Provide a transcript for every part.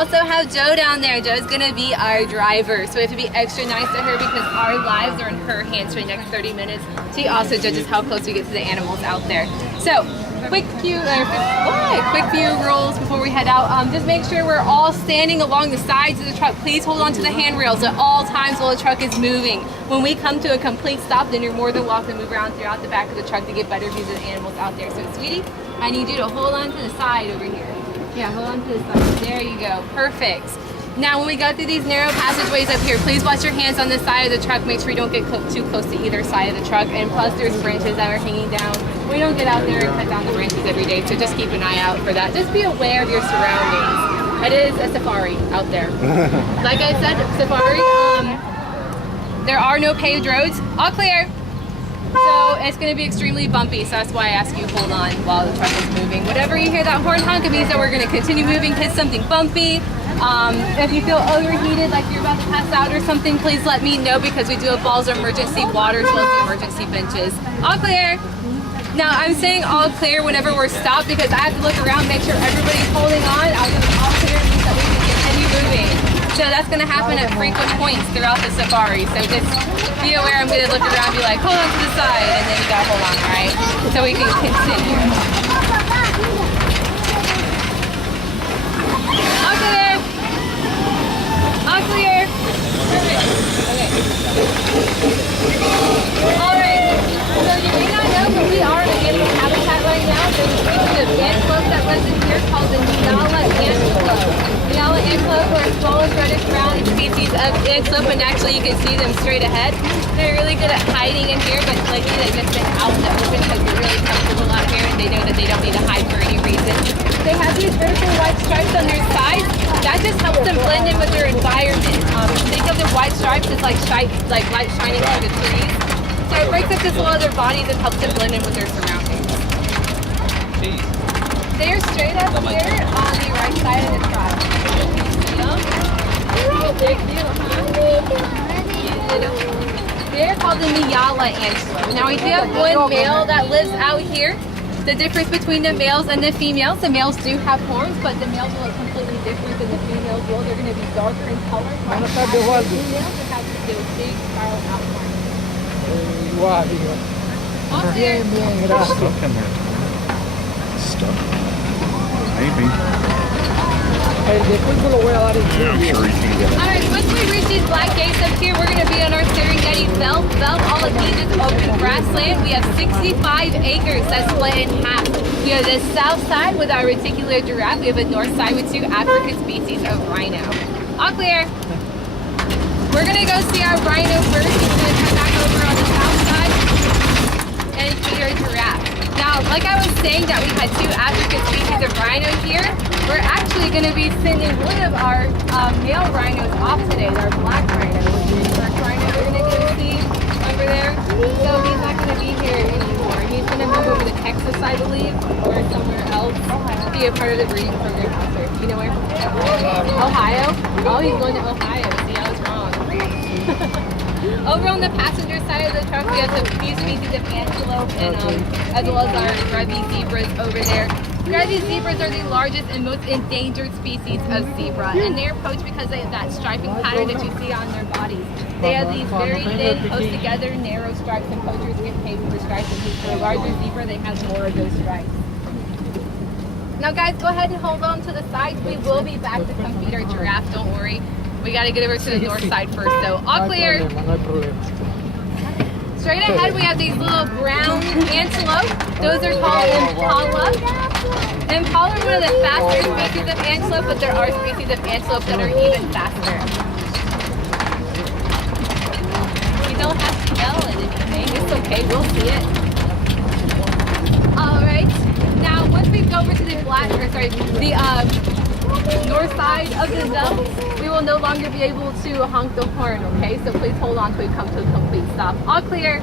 Also have Joe down there. Joe's gonna be our driver, so we have to be extra nice to her because our lives are in her hands for the next 30 minutes. She also judges how close we get to the animals out there. So, quick few rules before we head out. Just make sure we're all standing along the sides of the truck. Please hold on to the handrails at all times while the truck is moving. When we come to a complete stop, then you're more than welcome to move around throughout the back of the truck to get better views of the animals out there. So, sweetie, I need you to hold on to the side over here. Yeah, hold on to the side. There you go. Perfect. Now, when we go through these narrow passageways up here, please watch your hands on the side of the truck. Make sure you don't get too close to either side of the truck. And plus, there's branches that are hanging down. We don't get out there and cut down the branches every day, so just keep an eye out for that. Just be aware of your surroundings. It is a safari out there. Like I said, safari. There are no paved roads. All clear. So it's going to be extremely bumpy, so that's why I ask you hold on while the truck is moving. Whatever you hear that horn honk, it means that we're going to continue moving, hit something bumpy. If you feel overheated, like you're about to pass out or something, please let me know because we do have balls of emergency water as well as the emergency benches. All clear. Now I'm saying all clear whenever we're stopped because I have to look around, make sure everybody's holding on. I'll give all clear means that we can continue moving. So that's going to happen at frequent points throughout the safari. So just be aware. I'm going to look around and be like, hold on to the side, and then you got to hold on, right? So we can continue. All clear. All clear. Perfect. Okay. All right. So you may not know, but we are in an animal habitat right now. There's a species of antelope that lives in here called the Nyala antelope. Nyala antelope are a smallish reddish brown species of antelope, and actually you can see them straight ahead. They're really good at hiding in here, but lately they've just been out in the open because they're really comfortable out here and they know that they don't need to hide for any reason. They have these vertical white stripes on their sides. That just helps them blend in with their environment. Think of the white stripes as like light shining through the trees. So it breaks up the flow of their bodies and helps them blend in with their surroundings. They're straight up here on the right side of the truck. They're called the Nyala antelope. Now we do have one male that lives out here. The difference between the males and the females, the males do have horns, but the males will look completely different than the females will. They're going to be darker in color. The females will have the big spiral outline. Stuff. Maybe. I'm sure you can get it. Alright, once we reach these black gates up here, we're going to be on our Serengeti belt. All it means is open grassland. We have 65 acres that's split in half. We have the south side with our reticular giraffe. We have a north side with 2 African species of rhino. All clear. We're going to go see our rhino first. We're going to come back over on the south side and see our giraffe. Now, like I was saying that we had 2 African species of rhino here, we're actually going to be sending one of our male rhinos off today, our black rhino, which is the first rhino we're going to go see over there. So he's not going to be here anymore. He's going to move over to Texas, I believe, or somewhere else to be a part of the breeding program out there. You know where? Ohio? Oh, he's going to Ohio. See, I was wrong. Over on the passenger side of the truck, we have a few species of antelope and as well as our grubby zebras over there. Grubby zebras are the largest and most endangered species of zebra, and they're poached because they have that striping pattern that you see on their bodies. They have these very thin, close together, narrow stripes, and poachers get paid for the stripes. And for a larger zebra, they have more of those stripes. Now guys, go ahead and hold on to the sides. We will be back to come feed our giraffe, don't worry. We got to get over to the north side first, so all clear. Straight ahead, we have these little brown antelope. Those are called impala. Impala are one of the faster species of antelope, but there are species of antelope that are even faster. You don't have to yell at anything. It's okay, we'll see it. All right. Now, once we go over to the north side of the zone, we will no longer be able to honk the horn, okay? So please hold on till we come to a complete stop. All clear.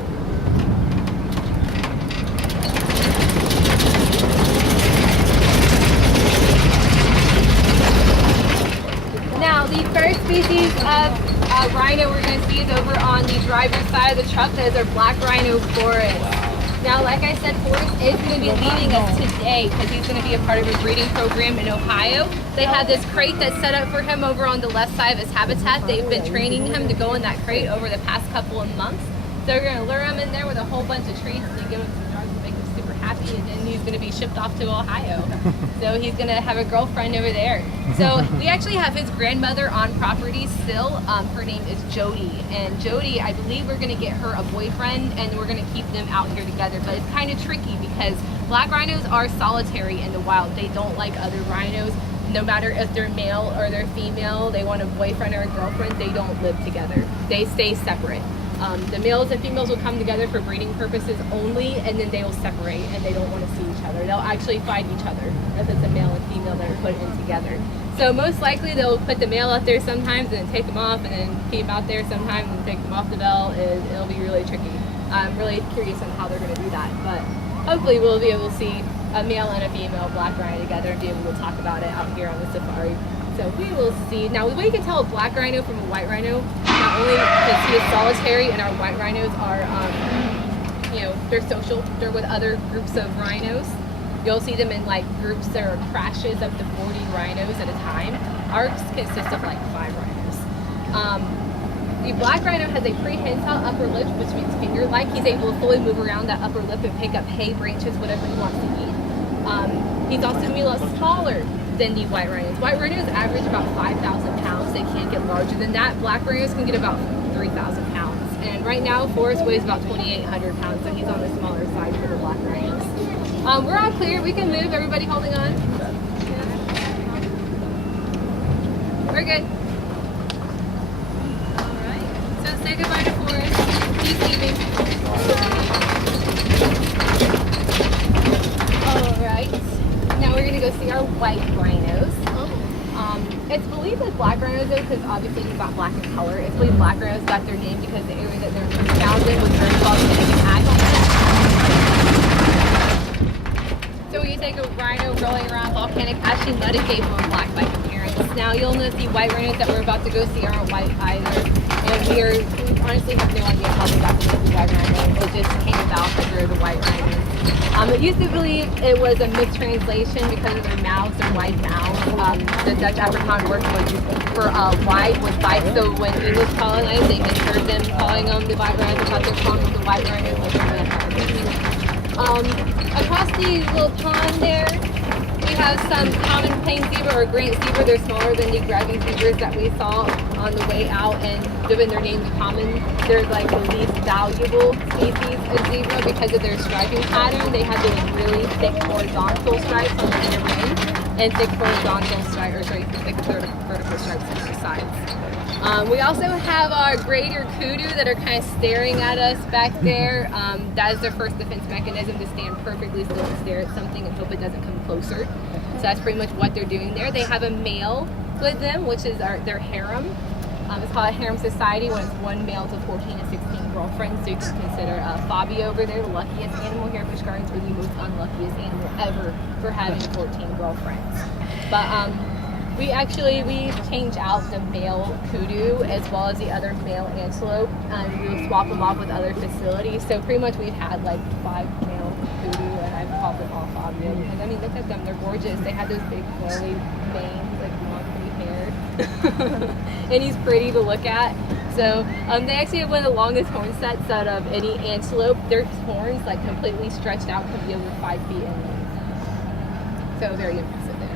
Now, the first species of rhino we're going to see is over on the driver's side of the truck. That is our black rhino forest. Now, like I said, Forrest is going to be leaving us today because he's going to be a part of a breeding program in Ohio. They have this crate that's set up for him over on the left side of his habitat. They've been training him to go in that crate over the past couple of months. So we're going to lure him in there with a whole bunch of treats and give him some drugs and make him super happy, and then he's going to be shipped off to Ohio. So he's going to have a girlfriend over there. So we actually have his grandmother on property still. Her name is Jody, and Jody, I believe we're going to get her a boyfriend, and we're going to keep them out here together. But it's kind of tricky because black rhinos are solitary in the wild. They don't like other rhinos. No matter if they're male or they're female, they want a boyfriend or a girlfriend, they don't live together. They stay separate. The males and females will come together for breeding purposes only, and then they will separate and they don't want to see each other. They'll actually fight each other if it's a male and female that are put in together. So most likely they'll put the male out there sometimes and then take them off, and then keep them out there sometimes and take them off the bell. It'll be really tricky. I'm really curious on how they're going to do that, but hopefully we'll be able to see a male and a female black rhino together and be able to talk about it out here on the safari. So we will see. Now, the way you can tell a black rhino from a white rhino, not only because he is solitary and our white rhinos are, they're social. They're with other groups of rhinos. You'll see them in like groups that are crashes up to 40 rhinos at a time. Ours consist of like 5 rhinos. The black rhino has a prehensile upper lip, which means finger-like. He's able to fully move around that upper lip and pick up hay, branches, whatever he wants to eat. He's also going to be a lot smaller than the white rhinos. White rhinos average about 5,000 pounds. They can't get larger than that. Black rhinos can get about 3,000 pounds. And right now, Forrest weighs about 2,800 pounds, so he's on the smaller side for the black rhinos. We're all clear. We can move. Everybody holding on? We're good. All right. So say goodbye to Forrest. He's leaving. All right. Now we're going to go see our white rhinos. It's believed that black rhinos, though, because obviously he's not black in color, it's believed black rhinos got their name because the area that they're found in was very volcanic and ash. So when you take a rhino rolling around volcanic ash and mud, it gave them a black by appearance. Now you'll notice the white rhinos that we're about to go see aren't white either. And we honestly have no idea how they got the name white rhino. It just came about that they're the white rhinos. It used to believe it was a mistranslation because of their mouths, their wide mouths. The Dutch Afrikaans word for wide was bite, so when English colonized, they misheard them calling them the white rhinos. They thought they were calling them the white rhinos. Across the little pond there, we have some common plain zebra or Grant zebra. They're smaller than the dragon zebras that we saw on the way out, and given their name the common, they're like the least valuable species of zebra because of their striping pattern. They have those really thick horizontal stripes on the inner wing and thick horizontal stripes, or thick vertical stripes on their sides. We also have our greater kudu that are kind of staring at us back there. That is their first defense mechanism, to stand perfectly still and stare at something and hope it doesn't come closer. So that's pretty much what they're doing there. They have a male with them, which is their harem. It's called a harem society when it's one male to 14 to 16 girlfriends. So you can consider Fabi over there the luckiest animal here at Busch Gardens, or the most unluckiest animal ever for having 14 girlfriends. But we change out the male kudu as well as the other male antelope, and we will swap them off with other facilities. So pretty much we've had like 5 male kudu, and I've called them all Fabio because, I mean, look at them, they're gorgeous. They have those big curly manes, like long pretty hair, and he's pretty to look at. So they actually have one of the longest horn sets out of any antelope. Their horns, like completely stretched out, can be over 5 feet in length. So very impressive there.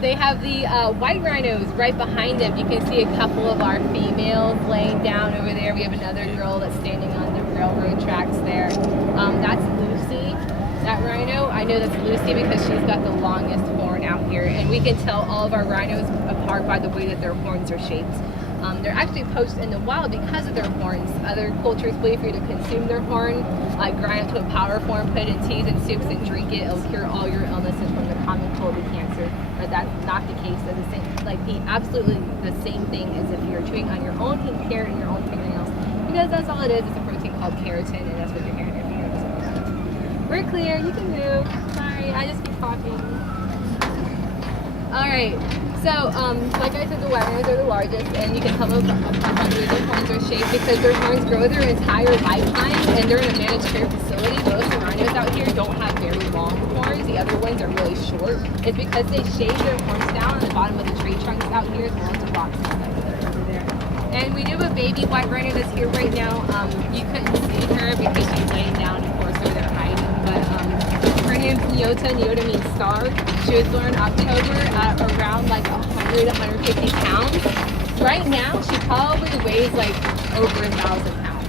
They have the white rhinos right behind them. You can see a couple of our females laying down over there. We have another girl that's standing on the railroad tracks there. That's Lucy, that rhino. I know that's Lucy because she's got the longest horn out here. And we can tell all of our rhinos apart by the way that their horns are shaped. They're actually poached in the wild because of their horns. Other cultures believe for you to consume their horn, grind it to a powder form, put it in teas and soups and drink it. It'll cure all your illnesses from the common cold to cancer. But that's not the case. They're the same, absolutely the same thing as if you're chewing on your own carrot and your own fingernails. Because that's all it is. It's a protein called keratin, and that's what you're hearing in your fingernails. We're clear. You can move. Sorry, I just keep talking. All right. So, like I said, the white rhinos are the largest, and you can tell them apart by the way their horns are shaped because their horns grow their entire lifetime, and they're in a managed care facility. Most of the rhinos out here don't have very long horns. The other ones are really short. It's because they shave their horns down on the bottom of the tree trunks out here, as well as the rocks and stuff that are over there. And we do have a baby white rhino that's here right now. You couldn't see her because she's laying down, of course, so they're hiding, but her name's Nyota. Nyota means star. She was born in October at around like 100, 150 pounds. Right now, she probably weighs like over 1,000 pounds.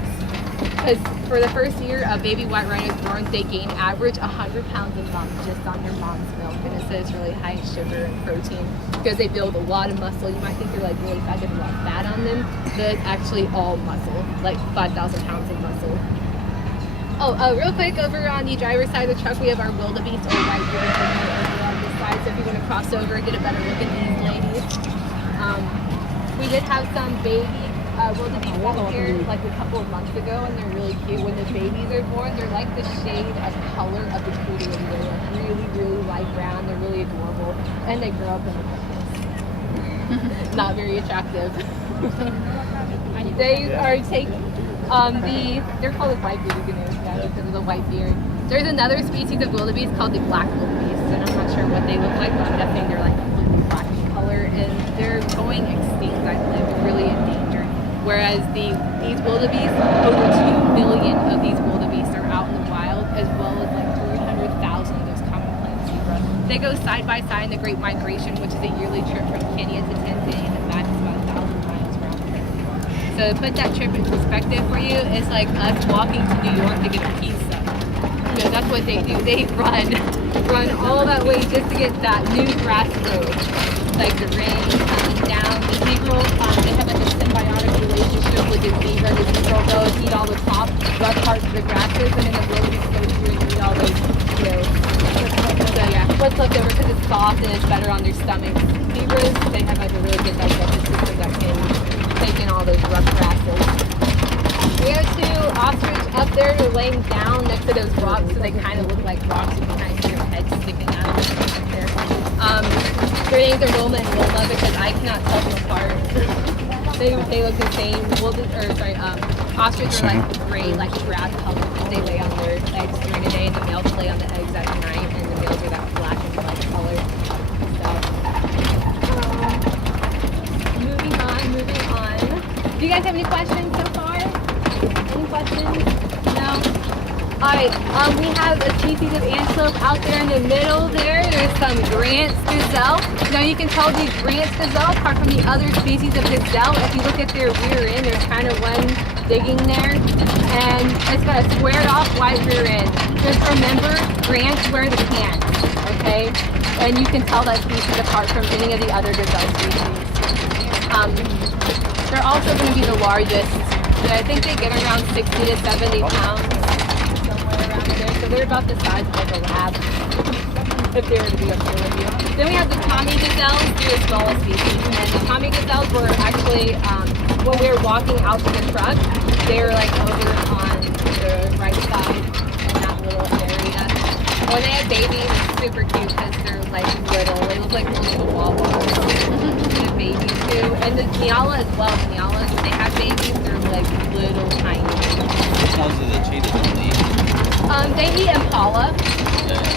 Because for the first year of baby white rhinos born, they gain average 100 pounds a month just on their mom's milk. And it says really high in sugar and protein because they build a lot of muscle. You might think they're like really fat, they have a lot of fat on them, but it's actually all muscle, like 5,000 pounds of muscle. Oh, real quick, over on the driver's side of the truck, we have our wildebeest or white beard over on this side. So if you want to cross over and get a better look at these ladies. We did have some baby wildebeest out here like a couple of months ago, and they're really cute. When the babies are born, they're like the shade of color of the poodle. They're like really, really light brown. They're really adorable, and they grow up in the wilderness. Not very attractive. They are taking. They're called white bearded canoes, yeah, because of the white beard. There's another species of wildebeest called the black wildebeest, and I'm not sure what they look like, but I'm guessing they're like completely black in color, and they're going extinct, I believe. They're really endangered. Whereas these wildebeest, over 2 million of these wildebeest are out in the wild, as well as like 300,000 of those common plains zebra. They go side by side in the Great Migration, which is a yearly trip from Kenya to Tanzania, and back is about 1,000 miles around the country. So to put that trip in perspective for you, it's like us walking to New York to get a pizza. You know, that's what they do. They run all that way just to get that new grass road. Like the rain coming down. The zebra, they have like a symbiotic relationship with the zebra. The zebra will go and eat all the top rough parts of the grasses, and then the wildebeest go through and eat all those, you know. So yeah, what's left over because it's soft and it's better on their stomachs. Zebras, they have like a really good digestive system that can take in all those rough grasses. We have two ostrich up there. They're laying down next to those rocks, so they kind of look like rocks. You can kind of see their heads sticking out of them right there. Their names are Wilma and Wilma because I cannot tell them apart. They look the same. Ostriches are like gray, like drab color. They lay on their eggs during the day, and the males lay on the eggs at night, and the males are that black and white color. So, moving on. Do you guys have any questions so far? Any questions? No? Alright, we have a species of antelope out there in the middle there. There's some Grant's gazelle. Now you can tell the Grant's gazelle apart from the other species of gazelle. If you look at their rear end, there's kind of one digging there. And it's got a squared off white rear end. Just remember, Grants wear the pants, okay? And you can tell that species apart from any of the other gazelle species. They're also going to be the largest. I think they get around 60 to 70 pounds, somewhere around there. So they're about the size of like a lab, if they were to be up there with you. Then we have the Tommy gazelles, they're the smallest species. And the Tommy gazelles were actually, when we were walking out to the truck, they were like over on the right side in that little area. When they have babies, it's super cute because they're like little. They look like little wawas. The babies too. And the Nyala as well. Nyalas, when they have babies, they're like little tiny. Which ones do they cheat at the They eat impala.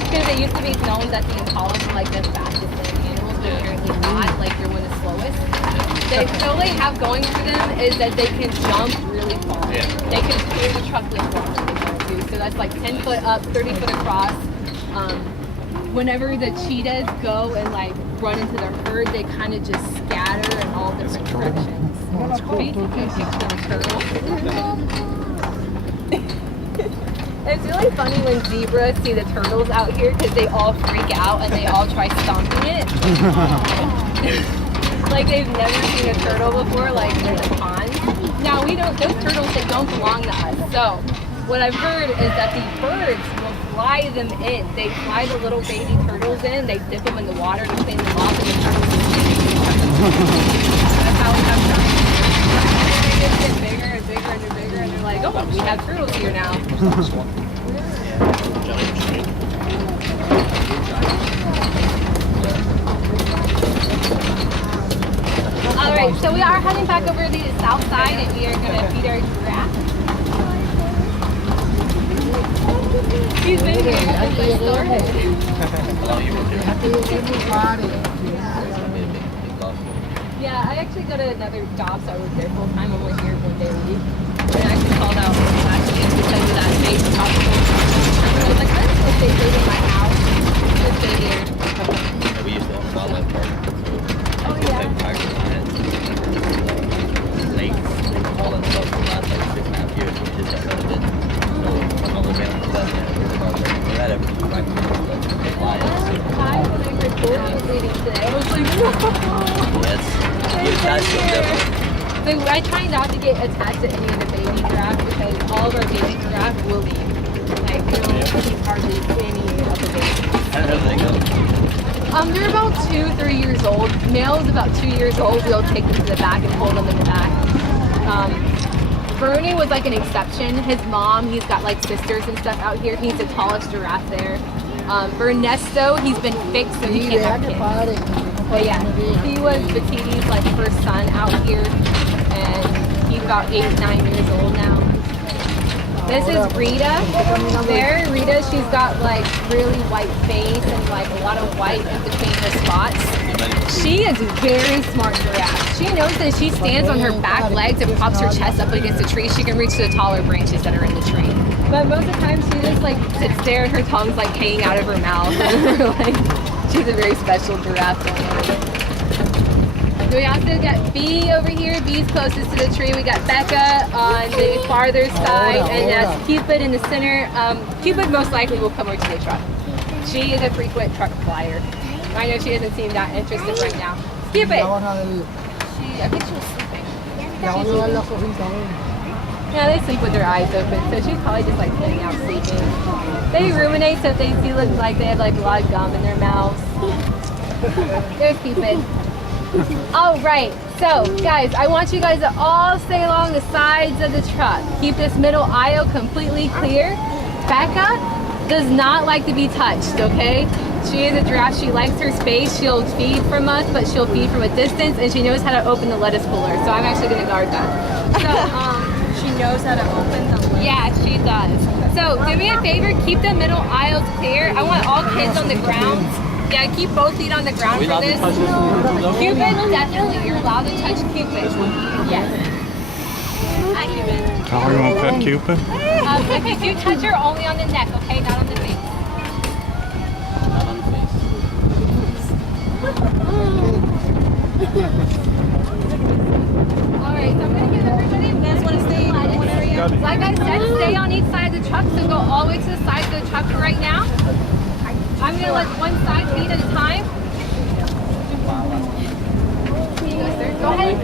Because it used to be known that the impalas were like the fastest living animals, but apparently not. Like they're one of the slowest. All they have going for them is that they can jump really far. Yeah. They can clear the truck lift wall if they want to. So that's like 10 foot up, 30 foot across. Whenever the cheetahs go and like run into their herd, they kind of just scatter in all different directions. Oh, that's cool. Basically, a turtle. It's really funny when zebras see the turtles out here because they all freak out and they all try stomping it. Like they've never seen a turtle before, like in the pond. Now those turtles, they don't belong to us. So what I've heard is that the birds will fly them in. They fly the little baby turtles in, they dip them in the water to clean them off, and the turtles will That's how it comes from. They just get bigger and bigger and bigger, and they're like, oh, we have turtles here now. right, so we are heading back over to the south side and we are going to feed our giraffe. He's been here since I started. Yeah, I actually go to another job, so I work there full time. I'm here 1 day a week. And I actually called out actually because of that base hospital. I was like, I'm just gonna stay in my house. Just stay here. We used to own a wildlife park. Oh yeah. Lakes, all that stuff for the last like 6.5 years. We just got rid of it. So all the animals that we're at everything. Right? Lions. Hi, when I heard Jordan leading today, I was like, whoa. Yes. You attach them definitely. So I try not to get attached to any of the baby giraffes because all of our baby giraffes will leave. Like, we don't keep hardly any of the babies. How do they go? They're about 2-3 years old. Males about 2 years old. We'll take them to the back and hold them in the back. Bernie was like an exception. His mom, he's got like sisters and stuff out here. He's the tallest giraffe there. Ernesto, he's been fixed so he can't have kids. But yeah, he was Batiti's like first son out here, and he's about 8-9 years old now. This is Rita. There, Rita, she's got like really white face and like a lot of white in between her spots. She is very smart giraffe. She knows that if she stands on her back legs and props her chest up against a tree, she can reach to the taller branches that are in the tree. But most of the time, she just like sits there and her tongue's like hanging out of her mouth. Like, she's a very special giraffe. So we also got B over here. B's closest to the tree. We got Becca on the farther side, and that's Cupid in the center. Cupid most likely will come over to the truck. She is a frequent truck flyer. I know she doesn't seem that interested right now. Cupid! I think she was sleeping. Yeah, they sleep with their eyes open, so she's probably just like laying out sleeping. They ruminate, so if they see look like they have like a lot of gum in their mouths. There's Cupid. All right, so guys, I want you guys to all stay along the sides of the truck. Keep this middle aisle completely clear. Becca does not like to be touched, okay? She is a giraffe. She likes her space. She'll feed from us, but she'll feed from a distance, and she knows how to open the lettuce cooler. So I'm actually going to guard that. So she knows how to open the lettuce. Yeah, she does. So do me a favor, keep the middle aisles clear. I want all kids on the ground. Yeah, keep both feet on the ground for this. Cupid, definitely. You're allowed to touch Cupid. Yes. Hi, Cupid. How are you going to pet Cupid? If you do touch her, only on the neck, okay? Not on the face. Not on the face. Alright, so I'm going to give everybody a minute. Want to stay in one area? Like I said, stay on each side of the truck, so go all the way to the side of the truck right now. I'm going to let one side feed at a time. Here you go, sir. Go ahead.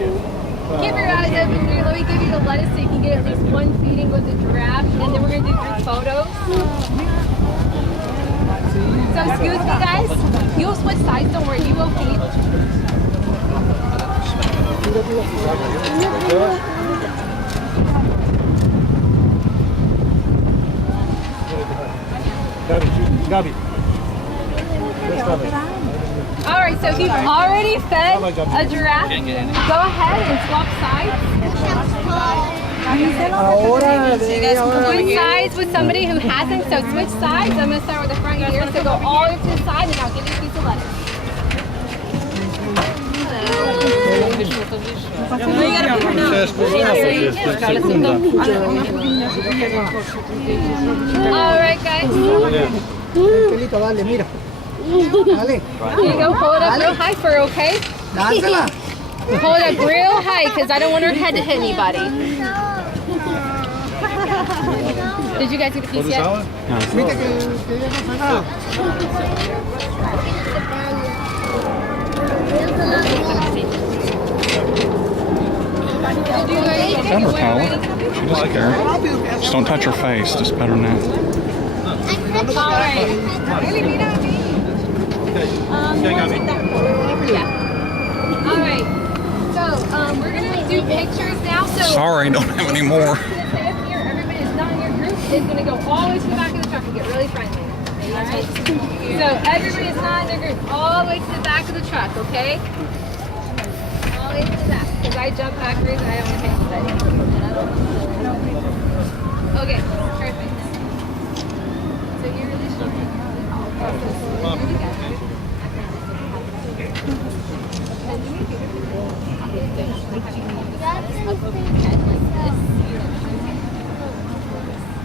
Keep your eyes open here. Let me give you the lettuce so you can get at least one feeding with the giraffe, and then we're going to do group photos. So excuse me, guys. You'll switch sides. Don't worry. You will feed. Gabi. All right, so if you've already fed a giraffe, go ahead and swap sides. Switch sides with somebody who hasn't, so switch sides. I'm going to start with the front here, so go all the way to the side, and I'll give you a piece of lettuce. All right, guys. Dale, mira. Dale. Here you go, hold it up real high for her, okay? Dársela. Hold it up real high, because I don't want her head to hit anybody. Did you guys get a piece yet? Viste que ella no saca. Pet her, Tyler. She doesn't care. Just don't touch her face. Just pet her neck. All right. All right. So we're gonna do pictures now. So Sorry, don't have any more. if everybody is not in your group, is gonna go all the way to the back of the truck and get really friendly. All right. So everybody is not in their group, all the way to the back of the truck, okay? All the way to the back. I jump backwards, I don't want to hit anybody. Okay, perfect. So you're really short.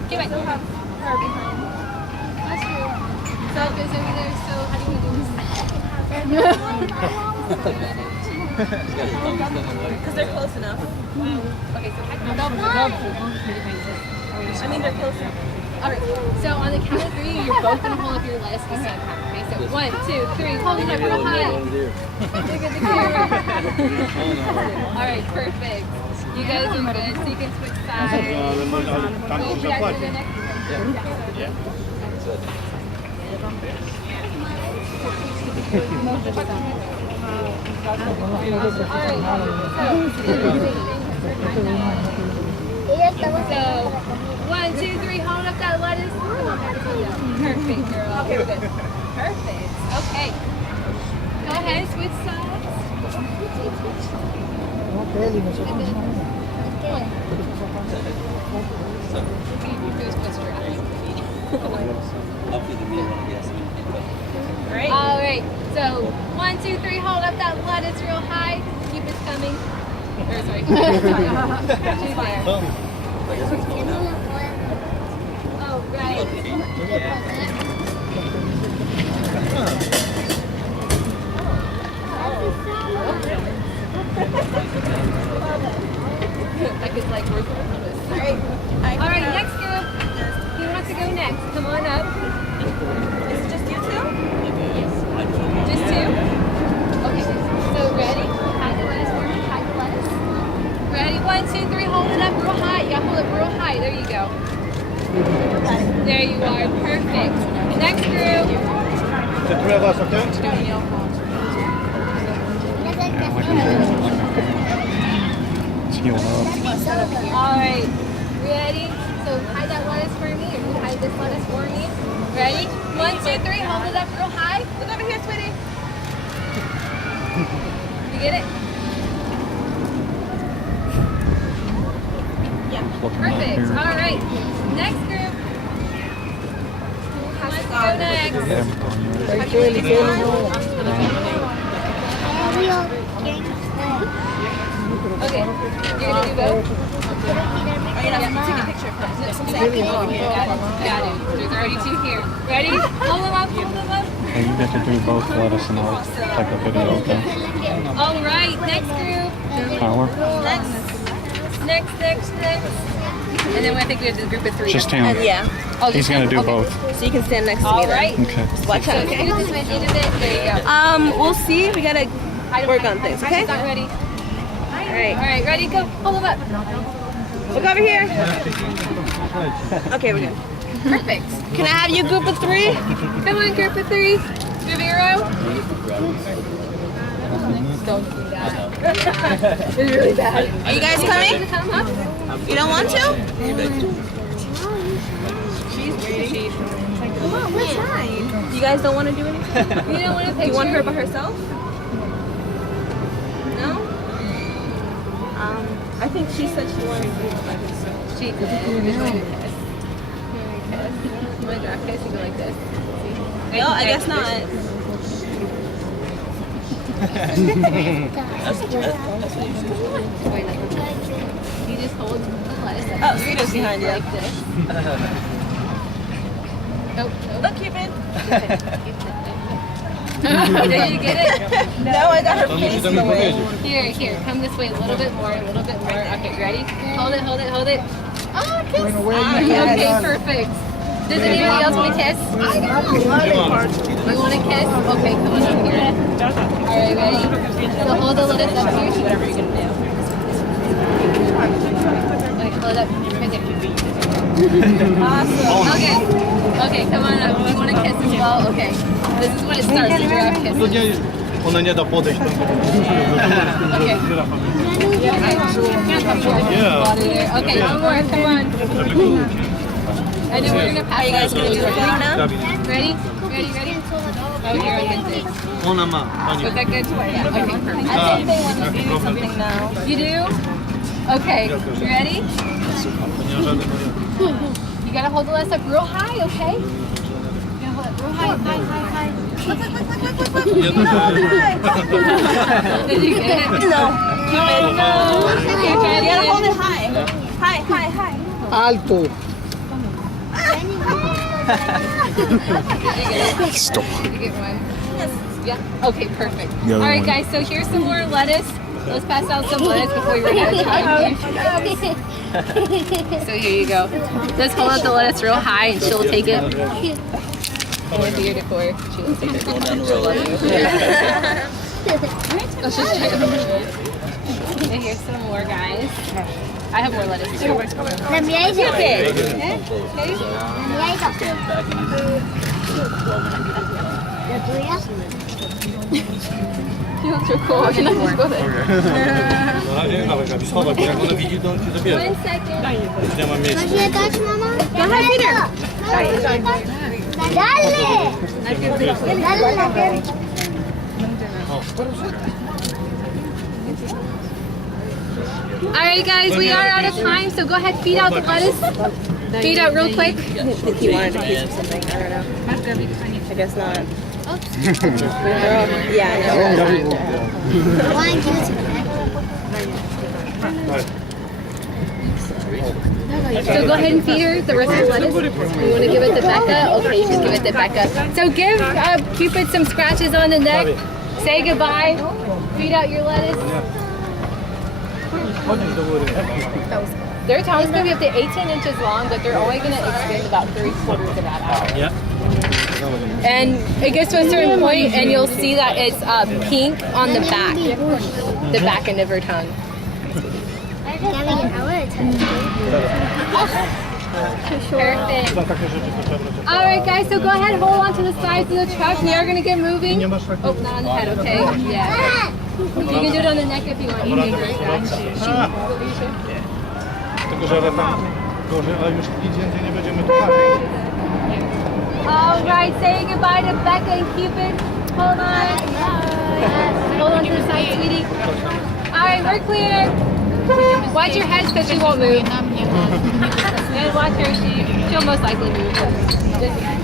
Give it. Her behind. That's true. So goes over there, so how do you do this? Because they're close enough. Okay, so I mean, they're close enough. alright, so on the count of 3, you're both gonna hold up your lettuce the same time. Okay, so 1, 2, 3, hold it up real high. Look at the camera. Alright, perfect. You guys are good, so you can switch sides. You guys are good next. Yeah. So, 1, 2, 3, hold up that lettuce. Perfect, girl. Okay, we're good. Perfect. Okay. Go ahead, switch sides. I'll feed the meal when I guess. Right? All right. So 1, 2, 3, hold up that lettuce real high. Keep it coming. Or sorry. She's there. I guess it's going out. Oh, right. I could like work on this. All right. All right. Next group. Who wants to go next? Come on up. Is it just you two? Just 2? Okay, so ready? Hide the lettuce for me, hide the lettuce. Ready? 1, 2, 3, hold it up real high. Yeah, hold it real high. There you go. There you are. Perfect. Next group. The 3 of us, okay? It's healed up. Alright. Ready? So hide that lettuce for me, or you hide this lettuce for me. Ready? 1, 2, 3, hold it up real high. Look over here, sweetie. You get it? Perfect. All right. Next group. Who wants to go next? Okay. You're gonna do both? Take a picture first. Got it. There's already 2 here. Ready? Hold them up. Hold them up. Hey, you get to do both lettuce and I'll take a video, okay? All right. Next group. Tyler? Next. And then I think we have the group of 3. Just him. And yeah, Oh, He's gonna do both. so you can stand next to me All then. right. Okay. Watch So out. scoot this way, scoot this. There you go. We'll see. We gotta work on things, okay? Not ready. All right. All right, ready? Go. Hold them up. Look over here. Okay, we're good. Perfect. Can I have you group of 3? Come on, group of 3. Viviro. Don't do that. It's really bad. Are you guys coming? Come up. You don't want to? Come on, we're fine. You guys don't want to do anything? You don't want to picture? You want her by herself? No? I think she said she wanted to do it by herself. She did. You want to kiss? You want to drop kiss? You go like this. No, I guess not. That's what you Wait, like, you just hold the lettuce. Oh, Sweetie's behind you. Like this. Oh, Look, Cupid. Did you get it? No, I got her face in the way. Here, come this way a little bit more, Okay, ready? Hold it. Oh, kiss. Okay, perfect. Does anybody else want to kiss? You want to kiss? Okay, come on up here. Alright, ready? So hold the lettuce up here. Whatever you're going to do. Okay, hold it up. Right there. Awesome. Okay, come on up. You want to kiss as well? Okay. This is when it starts, the giraffe kiss. Ona nie da podejść tam. Okay. Okay, one more, come on. And then we're gonna pass. Are you guys gonna do it now? Ready? Oh, you're on vintage. Una más, Was pani. that good? Yeah. Okay, perfect. I think they want to do something now. You do? Okay. You ready? You gotta hold the list up real high, okay? You gotta hold it real high, high. Look. Did you get it? No. No. Okay, You ready? gotta hold it high. High. Alto. Stop. Did you get one? Yeah? Okay, perfect. The All other right, one. guys, so here's some more lettuce. Let's pass out some lettuce before we run out of time. So here you go. Let's hold up the lettuce real high and she'll take it. And with your decor, she'll take it. Going down the road. Oh, she's trying to And here's some more, guys. I have more lettuce too. La mía es okay. Stand back and La tuya. She looks so cool. Can I just go there? Schowaj, bo jak ona widzi, to on się zabierze. 1 second. Już nie ma miejsca. ¿Vas a touch, mamá? Dale, Peter. Dale la que. All right, guys, we are out of time, so go ahead, feed out the lettuce. Feed out real quick. He wanted to keep something. I don't know. I guess not. Yeah, I know. One, two, So go ahead and feed her the rest of the lettuce. You want to give it to Becca? Okay, you can give it to Becca. So give Cupid some scratches on the neck. Say goodbye. Feed out your lettuce. Their tongue's going to be up to 18 inches long, but they're only going to extend about 3/4 of that out. Yeah. And it gets to a certain point, and you'll see that it's pink on the back end of her tongue. Perfect. All right, guys, so go ahead and hold on to the sides of the truck. We are going to get moving. Oh, not on the head, okay? Yeah. You can do it on the neck if you want. You can do it. Tylko, że tam gorzej, ale już idzie, gdzie nie będziemy tu palić. All right, say goodbye to Becca and Cupid. Hold on. Hold on to the side, sweetie. All right, we're clear. Watch your head because she won't move. And watch her, she'll most likely move. Did you guys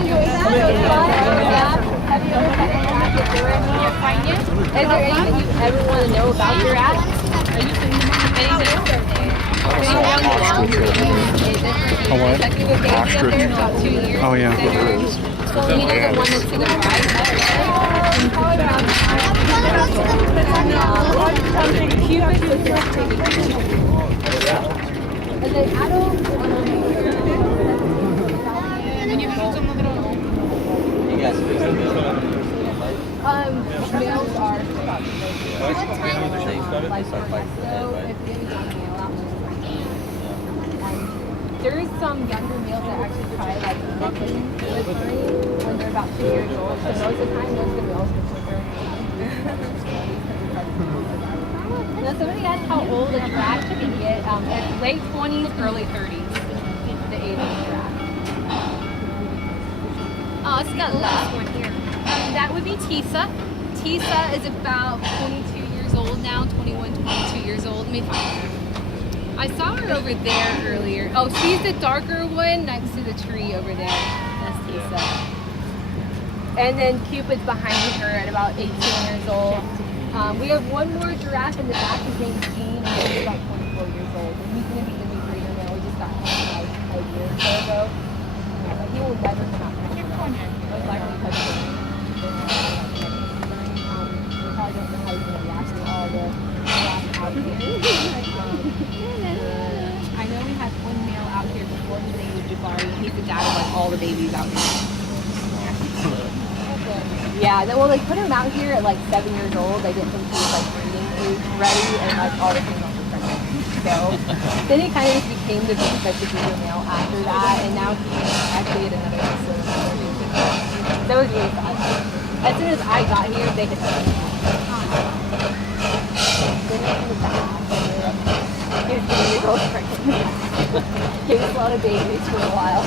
enjoy that? It was fun? Yeah. Have you ever been to a rat before in California? Is there anything you ever want to know about your rat? A what? Ostrich. Oh, yeah. Well, you know the one that's to the You guys fix it. Males are there is some younger males that actually try like mixing with honey when they're about 2 years old. So most of the time, most of the males prefer. Now somebody asked how old a giraffe can get. It's late 20s, early 30s. The age of the giraffe. Oh, it's got last one here. That would be Tisa. Tisa is about 22 years old now, 21, 22 years old. Let me find her. I saw her over there earlier. Oh, she's the darker one next to the tree over there. That's Tisa. And then Cupid's behind her at about 18 years old. We have one more giraffe in the back. His name's Gene. He's about 24 years old. And he's going to be the new breeder now. We just got him like a year or so ago. But he will never come out. Most likely because of we probably don't know how he's going to react to all the giraffes out here. I know we had one male out here before. His name was Jabari. He's the dad of like all the babies out here. Yeah, well, they put him out here at like 7 years old. They didn't think he was like breeding age ready, and like all the females were pregnant. So then he kind of just became the breeder male after that, and now he's actually at another facility. That was really fun. As soon as I got here, they had done it. Then he was in the back. He was 3 years old pregnant. He was a lot of babies for a while.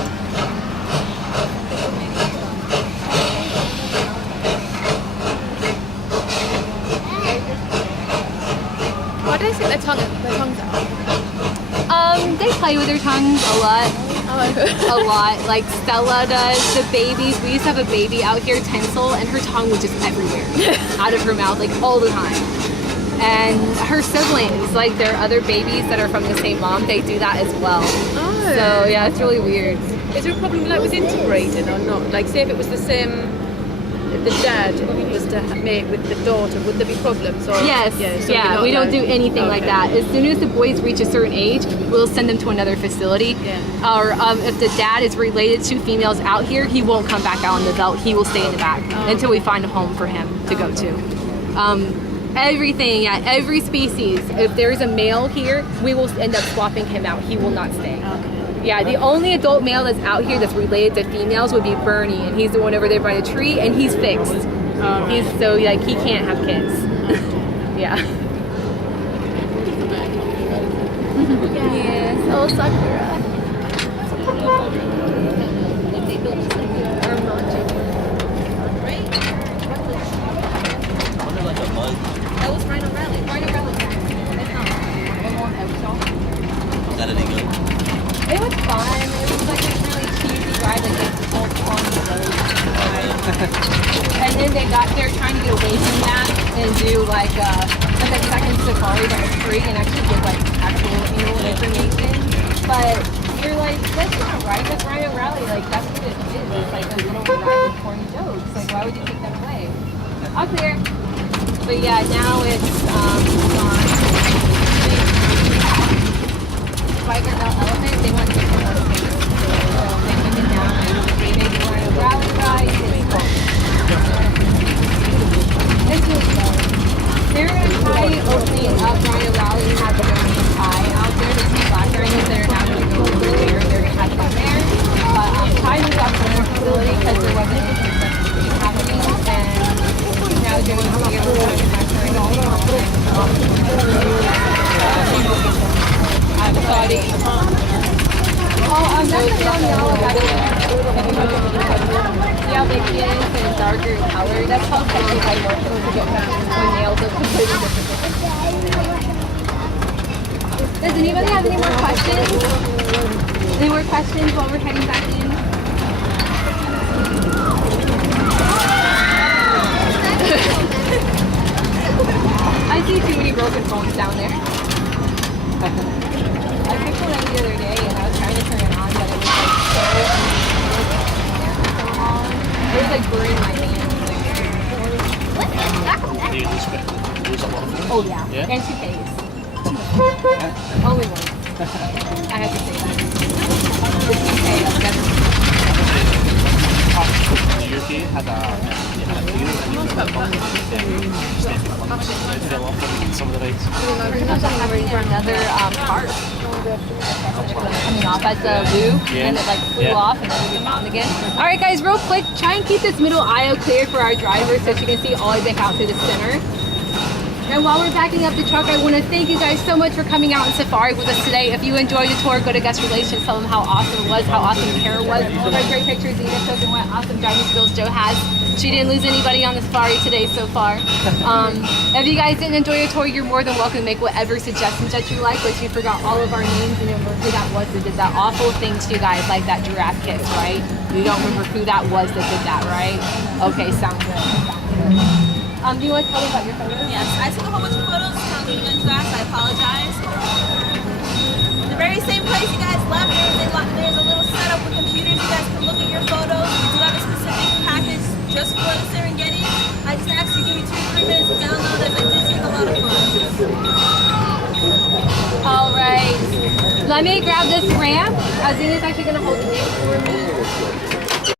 their tongues out? They play with their tongues a lot. A lot. Like Stella does. The babies. We used to have a baby out here, Tinsel, and her tongue was just everywhere, out of her mouth, like all the time. And her siblings, like their other babies that are from the same mom, they do that as well. Oh. So yeah, it's really weird. Is there a problem like with interbreeding or not? Like say if it was the same, if the dad was to mate with the daughter, would there be problems? Or, Yes, so you're not we don't allowed- do anything like Okay. that. As soon as the boys reach a certain age, we'll send them to another facility. Yeah. Or if the dad is related to females out here, he won't come back out on the belt. He will stay in the back until we find a home for him to go to. Everything, yeah, every species. If there's a male here, we will end up swapping him out. He will not stay. Yeah, the only adult male that's out here that's related to females would be Bernie, and he's the one over there by the tree, and he's fixed. He's so like he can't have kids. Yeah. Yes. Oh, Sakura. Wonder like a mud. That was Rhino Rally. Rhino Rally. Is that any good? It was fun. It was like a really cheesy ride, like they pulled on the road. And then they're trying to get away from that and do like a second safari that was free and actually give like actual animal information. But you're like, that's not right. That's Rhino Rally. Like that's what it is. It's like a little ride with corny jokes. Like why would you take that away? All clear. But yeah, now it's gone. Tiger no elephant, they want to get more space. So they took it down and they made it Rhino Rally ride. It's cool. It's really cool. They're going to try opening up Rhino Rally and have the European pie out there. The two black rhinos that are now going to go over there. They're going to have them there. Pie moved up to their facility because there wasn't anything happening. And now they're going to be able to manufacture it all. I'm sorry. Oh, that's the young yellow about it. See how they get in darker color? That's how technically I work to get when nails are completely different. Does anybody have any more questions? Any more questions while we're heading back in? I see too many broken phones down there. I picked one up the other day and I was trying to turn it on, but it was like so burning my hand. Oh yeah. And she pays. Only one. I have to say that. The TK I've never seen. Your key had a some of the rides. We're supposed to have it for another part. Coming off at the loop, and it like flew off and then we found again. All right, guys, real quick, try and keep this middle aisle clear for our driver so she can see all the way back out to the center. And while we're backing up the truck, I want to thank you guys so much for coming out on safari with us today. If you enjoyed the tour, go to guest relations, tell them how awesome it was, how awesome Kara was. All my great pictures Zena took and what awesome driving skills Joe has. She didn't lose anybody on the safari today so far. If you guys didn't enjoy your tour, you're more than welcome to make whatever suggestions that you like, but you forgot all of our names and you remember who that was that did that awful thing to you guys, like that giraffe kiss, right? You don't remember who that was that did that, right? Okay, sounds good. Do you want to tell me about your photos? Yes, I took a whole bunch of photos. Telling you guys that, I apologize. The very same place you guys left, there's a little setup with computers. You guys can look at your photos. We do have a specific package just for the Serengeti. I just asked you to give me 2 to 3 minutes to download as I did take a lot of photos. All right. Let me grab this ramp. Zena's actually going to hold the gate for me.